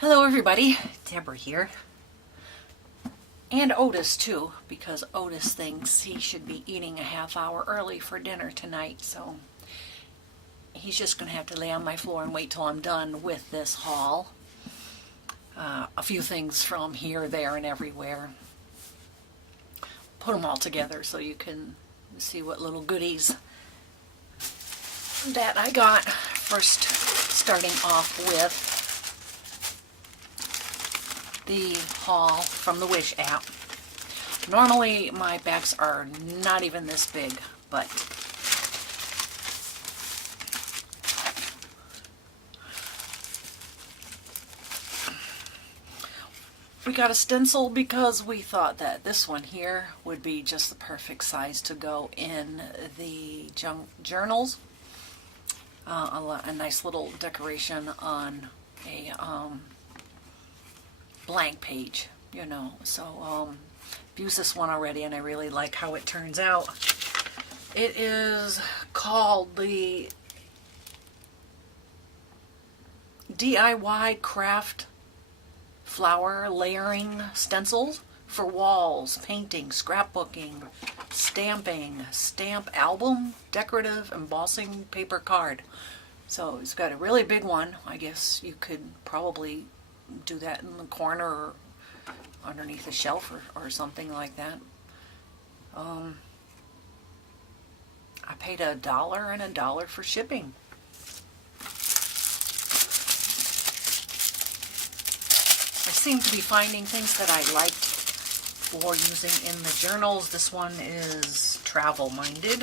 Hello everybody, Deborah here. And Otis too, because Otis thinks he should be eating a half hour early for dinner tonight, so he's just going to have to lay on my floor and wait till I'm done with this haul. A few things from here, there, and everywhere. Put them all together so you can see what little goodies that I got. First, starting off with the haul from the Wish app. Normally my bags are not even this big, but we got a stencil because we thought that this one here would be just the perfect size to go in the junk journals. A nice little decoration on a blank page, you know. So I've used this one already and I really like how it turns out. It is called the DIY Craft Flower Layering Stencils for walls, painting, scrapbooking, stamping, stamp album, decorative embossing paper card. So it's got a really big one. I guess you could probably do that in the corner or underneath a shelf or something like that. I paid $1 and $1 for shipping. I seem to be finding things that I liked for using in the journals. This one is travel minded.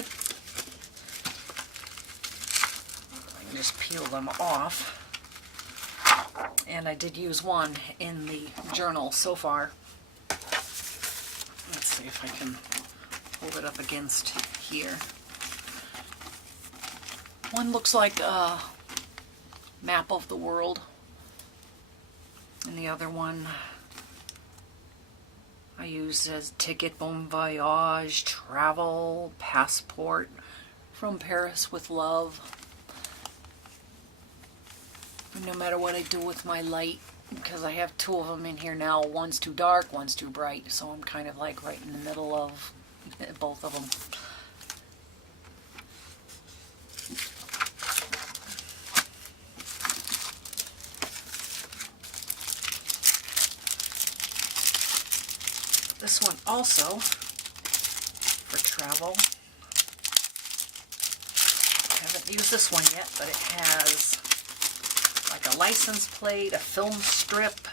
I can just peel them off. And I did use one in the journal so far. Let's see if I can hold it up against here. One looks like a map of the world. And the other one I used as ticket bon voyage, travel, passport from Paris with love. No matter what I do with my light, because I have two of them in here now. One's too dark, one's too bright, so I'm kind of like right in the middle of both of them. This one also for travel. I haven't used this one yet, but it has like a license plate, a film strip.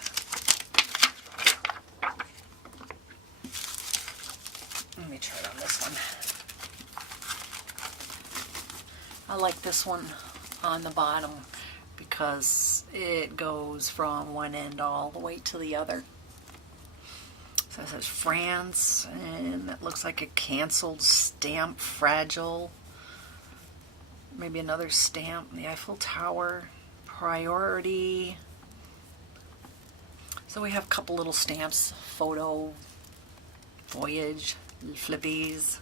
Let me try it on this one. I like this one on the bottom because it goes from one end all the way to the other. So it says France, and it looks like a canceled stamp, fragile. Maybe another stamp, the Eiffel Tower. Priority. So we have a couple little stamps, photo, voyage, flippies.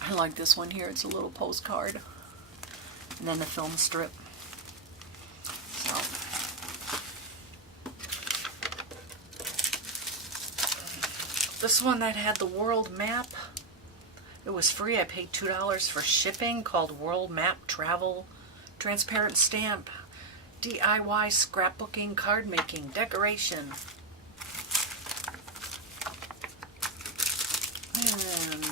I like this one here, it's a little postcard. And then the film strip. So this one that had the world map, it was free. I paid $2 for shipping, called World Map Travel Transparent Stamp, DIY Scrapbooking, Card Making, Decoration. And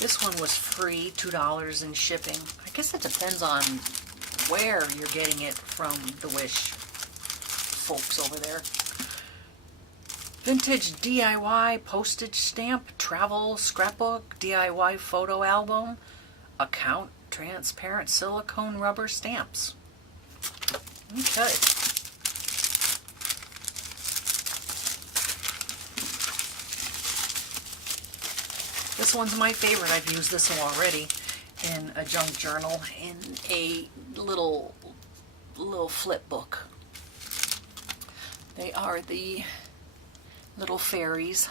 this one was free, $2 in shipping. I guess it depends on where you're getting it from, the Wish folks over there. Vintage DIY postage stamp, travel scrapbook, DIY photo album, account transparent silicone rubber stamps. Okay. This one's my favorite. I've used this one already in a junk journal in a little flip book. They are the little fairies.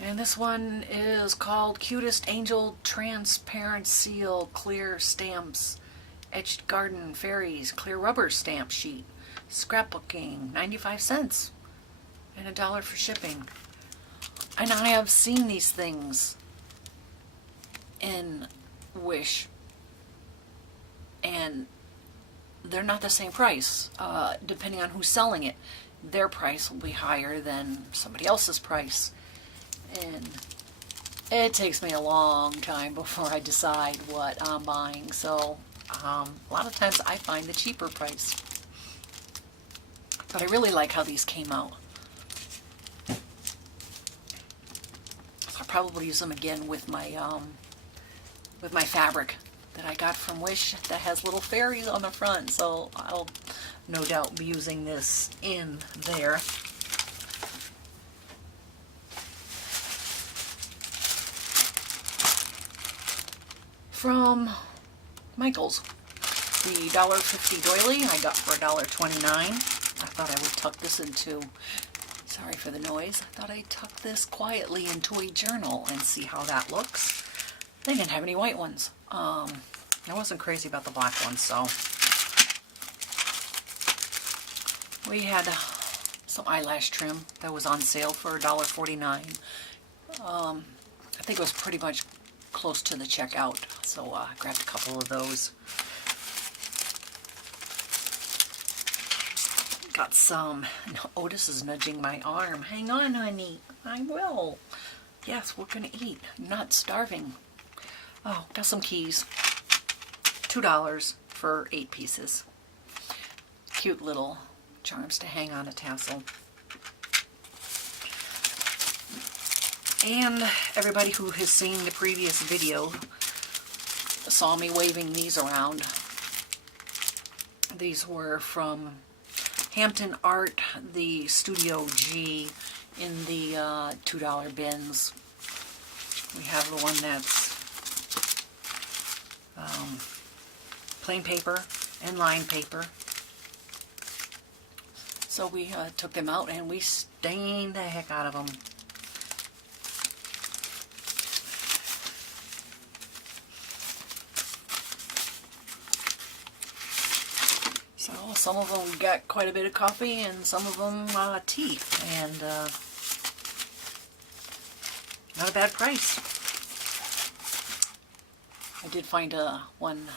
And this one is called Cutest Angel Transparent Seal Clear Stamps Etched Garden Fairies Clear Rubber Stamp Sheet. Scrapbooking, 95 cents. And $1 for shipping. And I have seen these things in Wish. And they're not the same price. Depending on who's selling it, their price will be higher than somebody else's price. And it takes me a long time before I decide what I'm buying. So a lot of times I find the cheaper price. But I really like how these came out. I'll probably use them again with my fabric that I got from Wish that has little fairies on the front. So I'll no doubt be using this in there. From Michael's, the $1.50 doily I got for $1.29. I thought I would tuck this into, sorry for the noise, I thought I'd tuck this quietly into a journal and see how that looks. They didn't have any white ones. I wasn't crazy about the black ones, so. We had some eyelash trim that was on sale for $1.49. I think it was pretty much close to the checkout, so I grabbed a couple of those. Got some. No, Otis is nudging my arm. Hang on, honey. I will. Yes, we're gonna eat. I'm not starving. Oh, got some keys. $2 for 8 pieces. Cute little charms to hang on a tassel. And everybody who has seen the previous video saw me waving these around. These were from Hampton Art, the Studio G in the $2 bins. We have the one that's plain paper and lined paper. So we took them out and we stained the heck out of them. So some of them got quite a bit of coffee and some of them tea. And not a bad price. I did find one,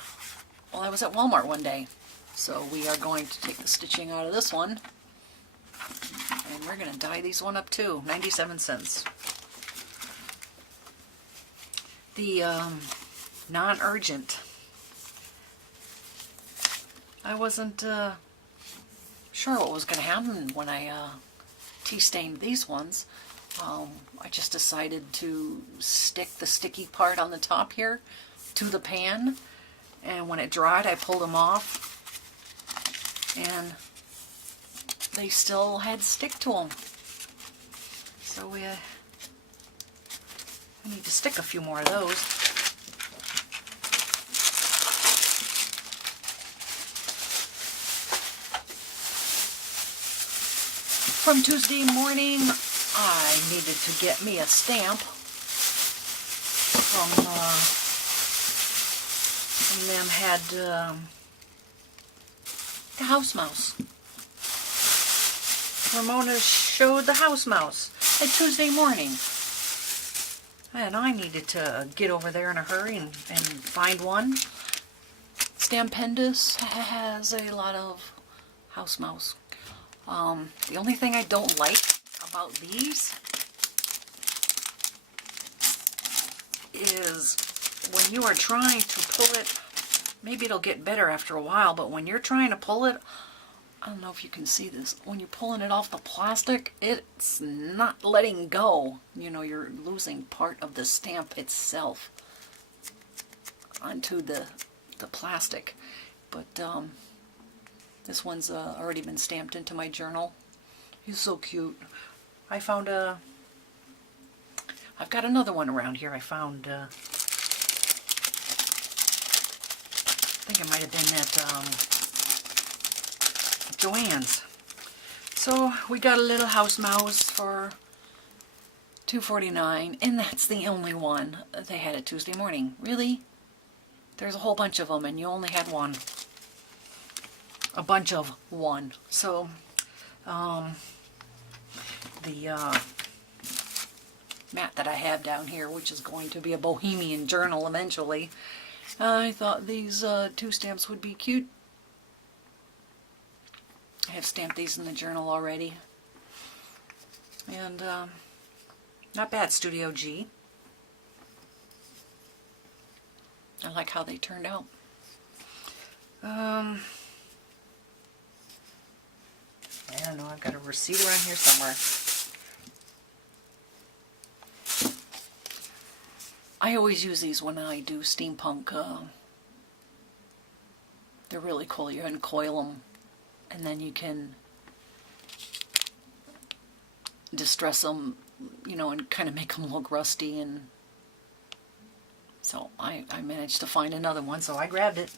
well, I was at Walmart one day. So we are going to take the stitching out of this one. And we're going to dye these one up too. 97 cents. The non-urgent. I wasn't sure what was going to happen when I tea stained these ones. I just decided to stick the sticky part on the top here to the pan. And when it dried, I pulled them off. And they still had stick to them. So we need to stick a few more of those. From Tuesday morning, I needed to get me a stamp from them had the house mouse. Ramona showed the house mouse at Tuesday morning. And I needed to get over there in a hurry and find one. Stampendous has a lot of house mouse. The only thing I don't like about these is when you are trying to pull it, maybe it'll get better after a while, but when you're trying to pull it, I don't know if you can see this, when you're pulling it off the plastic, it's not letting go. You know, you're losing part of the stamp itself onto the plastic. But this one's already been stamped into my journal. He's so cute. I found I've got another one around here. I found, I think it might have been at JoAnns. So we got a little house mouse for $2.49, and that's the only one they had it Tuesday morning. Really? There's a whole bunch of them, and you only had one. A bunch of one. So, the mat that I have down here, which is going to be a bohemian journal eventually, I thought these 2 stamps would be cute. I have stamped these in the journal already. And, not bad, Studio G. I like how they turned out. I don't know, I've got a receipt around here somewhere. I always use these when I do steampunk. They're really cool. You uncoil them, and then you can distress them, you know, and kind of make them look rusty. And so I managed to find another one, so I grabbed it.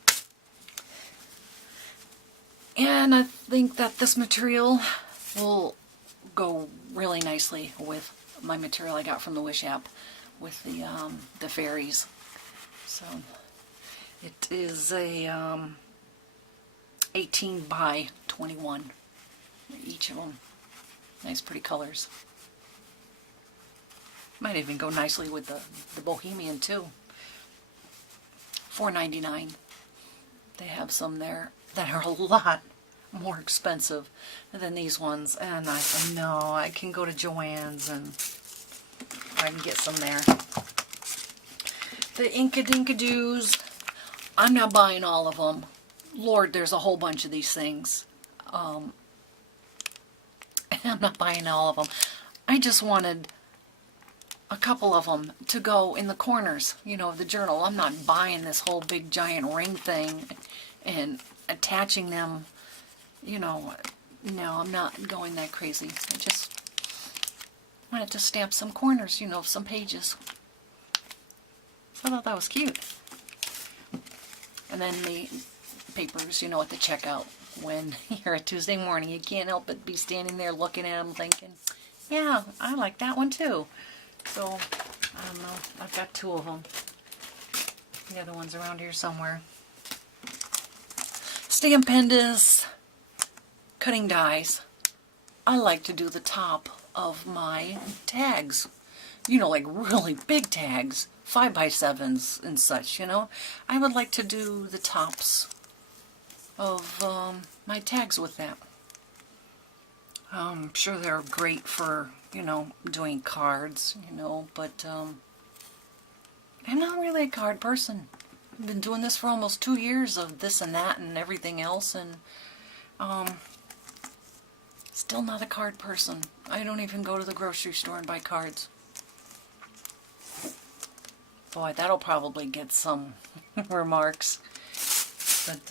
And I think that this material will go really nicely with my material I got from the Wish app with the fairies. So it is a 18 by 21, each of them. Nice pretty colors. Might even go nicely with the Bohemian too. $4.99. They have some there that are a lot more expensive than these ones, and I said no, I can go to JoAnns and I can get some there. The Inka-Dinka-Doos, I'm not buying all of them. Lord, there's a whole bunch of these things. And I'm not buying all of them. I just wanted a couple of them to go in the corners, you know, of the journal. I'm not buying this whole big giant ring thing and attaching them, you know. No, I'm not going that crazy. I just wanted to stamp some corners, you know, some pages. So I thought that was cute. And then the papers, you know, at the checkout. When you're at Tuesday morning, you can't help but be standing there looking at them thinking, yeah, I like that one too. So, I don't know, I've got 2 of them. The other one's around here somewhere. Stampendous cutting dies. I like to do the top of my tags. You know, like really big tags, 5x7s and such, you know. I would like to do the tops of my tags with that. I'm sure they're great for, you know, doing cards, you know, but I'm not really a card person. I've been doing this for almost 2 years of this and that and everything else, and still not a card person. I don't even go to the grocery store and buy cards. Boy, that'll probably get some remarks. But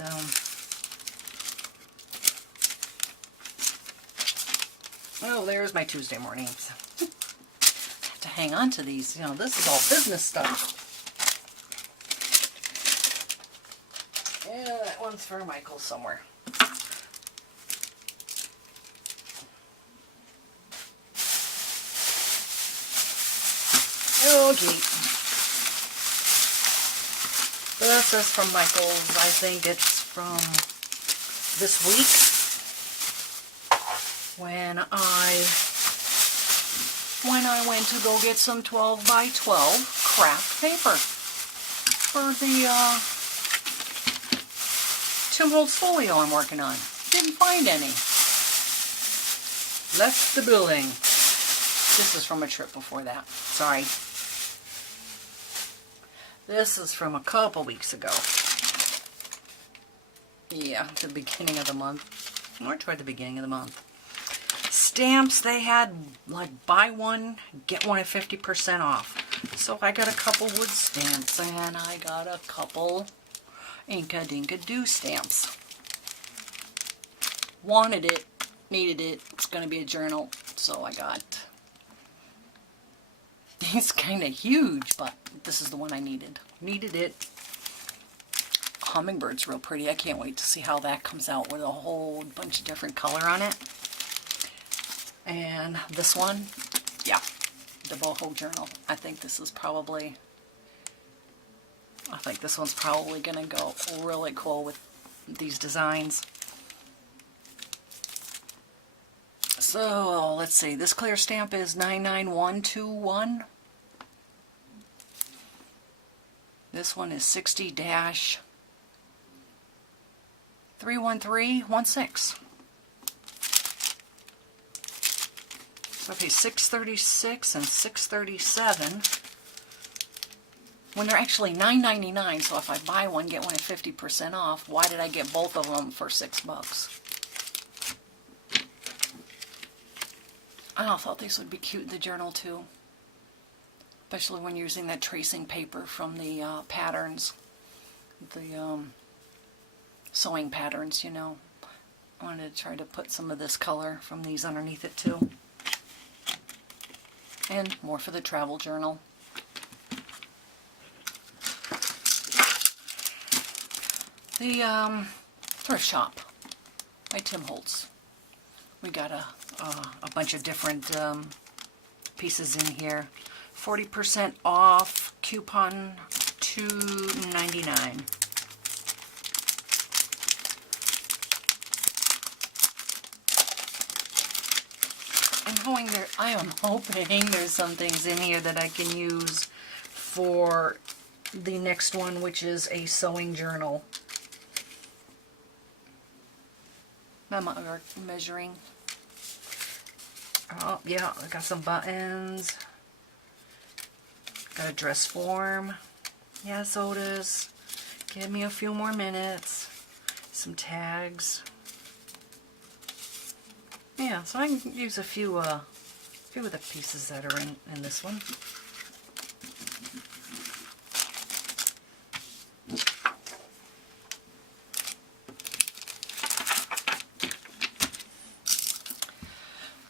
oh, there's my Tuesday mornings. I have to hang on to these. You know, this is all business stuff. Yeah, that one's for Michael somewhere. Okay. This is from Michael's. I think it's from this week. When I went to go get some 12 by 12 craft paper for the Tim Holtz folio I'm working on. Didn't find any. Left the building. This is from a trip before that. Sorry. This is from a couple weeks ago. Yeah, the beginning of the month. Or toward the beginning of the month. Stamps, they had like buy one, get one at 50% off. So I got a couple wood stamps and I got a couple Inka-Dinka-Doo stamps. Wanted it, needed it, it's going to be a journal, so I got. It's kind of huge, but this is the one I needed. Needed it. Hummingbird's real pretty. I can't wait to see how that comes out with a whole bunch of different color on it. And this one, yeah, the boho journal. I think this is probably, I think this one's probably going to go really cool with these designs. So let's see, this clear stamp is 99121. This one is 60-31316. Okay, 636 and 637. When they're actually $9.99, so if I buy one, get one at 50% off, why did I get both of them for $6? I thought these would be cute in the journal too. Especially when you're using that tracing paper from the patterns. The sewing patterns, you know. I wanted to try to put some of this color from these underneath it too. And more for the travel journal. The thrift shop by Tim Holtz. We got a bunch of different pieces in here. 40% off, coupon $2.99. I am hoping there's some things in here that I can use for the next one, which is a sewing journal. Measuring. Oh, yeah, I got some buttons. Got a dress form. Yes, Otis. Give me a few more minutes. Some tags. Yeah, so I can use a few of the pieces that are in this one.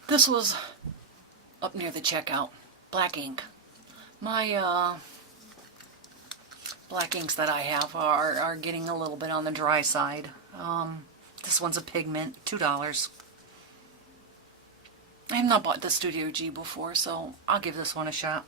This was up near the checkout. Black ink. My black inks that I have are getting a little bit on the dry side. This one's a pigment, $2. I have not bought the Studio G before, so I'll give this one a shot.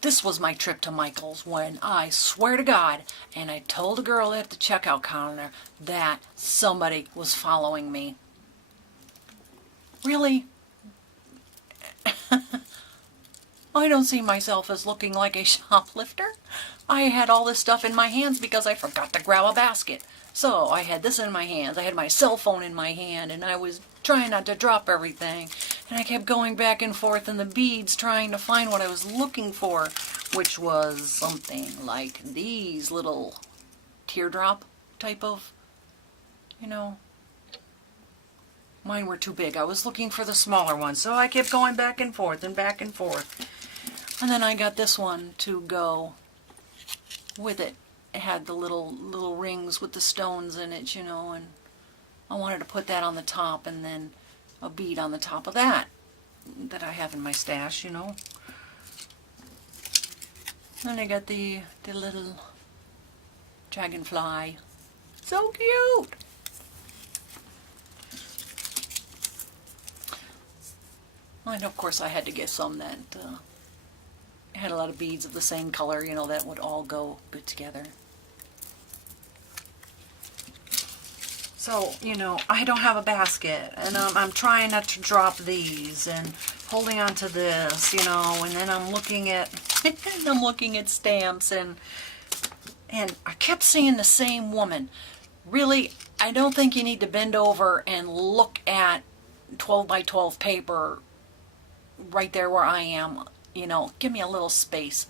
This was my trip to Michael's when I swear to God, and I told a girl at the checkout counter that somebody was following me. Really? I don't see myself as looking like a shoplifter. I had all this stuff in my hands because I forgot to grab a basket. So I had this in my hands, I had my cell phone in my hand, and I was trying not to drop everything. And I kept going back and forth in the beads trying to find what I was looking for, which was something like these little teardrop type of, you know. Mine were too big. I was looking for the smaller ones, so I kept going back and forth and back and forth. And then I got this one to go with it. It had the little rings with the stones in it, you know, and I wanted to put that on the top and then a bead on the top of that I have in my stash, you know. Then I got the little dragonfly. So cute! And of course I had to get some that had a lot of beads of the same color, you know, that would all go good together. So, you know, I don't have a basket, and I'm trying not to drop these, and holding on to this, you know, and then I'm looking at, I'm looking at stamps, and I kept seeing the same woman. Really, I don't think you need to bend over and look at 12 by 12 paper right there where I am, you know, give me a little space.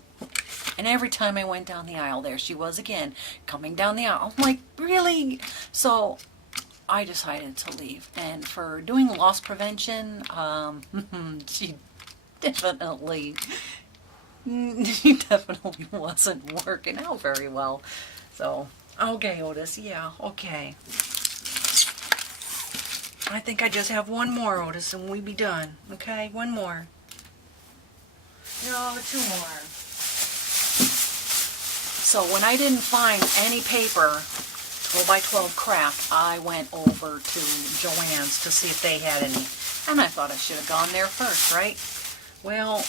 And every time I went down the aisle, there she was again, coming down the aisle. I'm like, really? So I decided to leave. And for doing loss prevention, she definitely wasn't working out very well. So, okay, Otis, yeah, okay. I think I just have one more, Otis, and we'll be done. Okay, one more. No, two more. So when I didn't find any paper 12x12 craft, I went over to JoAnns to see if they had any. And I thought I should have gone there first, right? Well,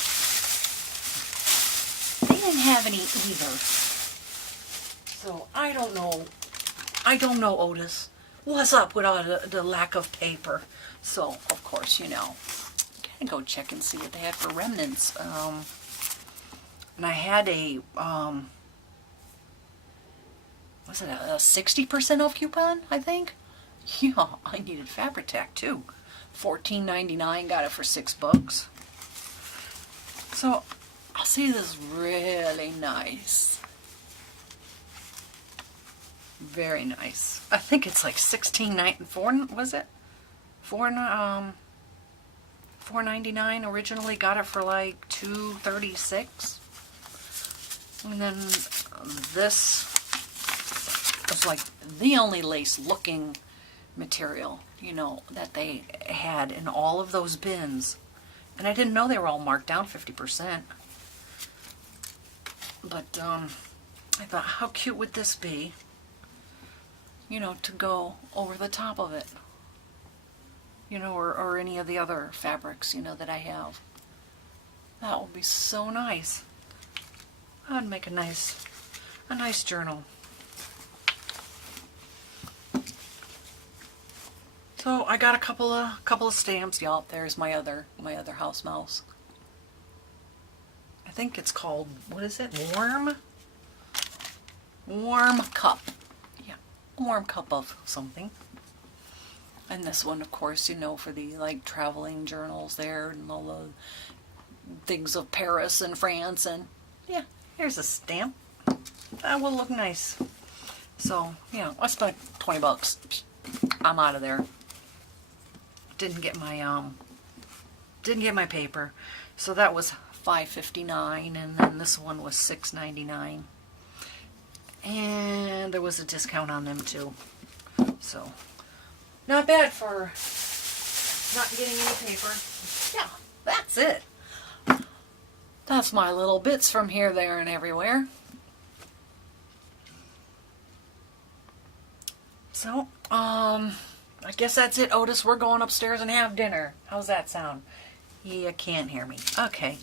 they didn't have any either. So I don't know. I don't know, Otis. What's up with all the lack of paper? So, of course, you know, gotta go check and see what they had for remnants. And I had a, was it a 60% off coupon, I think? Yeah, I needed Fabri-Tac too. $14.99, got it for $6. So, I'll see this really nice. Very nice. I think it's like $16.94, was it? $4.99 originally, got it for like $2.36. And then this was like the only lace looking material, you know, that they had in all of those bins. And I didn't know they were all marked down 50%. But I thought, how cute would this be? You know, to go over the top of it. You know, or any of the other fabrics, you know, that I have. That would be so nice. I'd make a nice journal. So I got a couple of stamps. Yup, there's my other house mouse. I think it's called, what is it? Warm cup. Yeah, warm cup of something. And this one, of course, you know, for the like traveling journals there and all the things of Paris and France. And yeah, here's a stamp. That will look nice. So, you know, I spent $20. I'm out of there. Didn't get my paper. So that was $5.59, and then this one was $6.99. And there was a discount on them too. So not bad for not getting any paper. Yeah, that's it. That's my little bits from here, there, and everywhere. So, I guess that's it, Otis. We're going upstairs and have dinner. How's that sound? You can't hear me. Okay.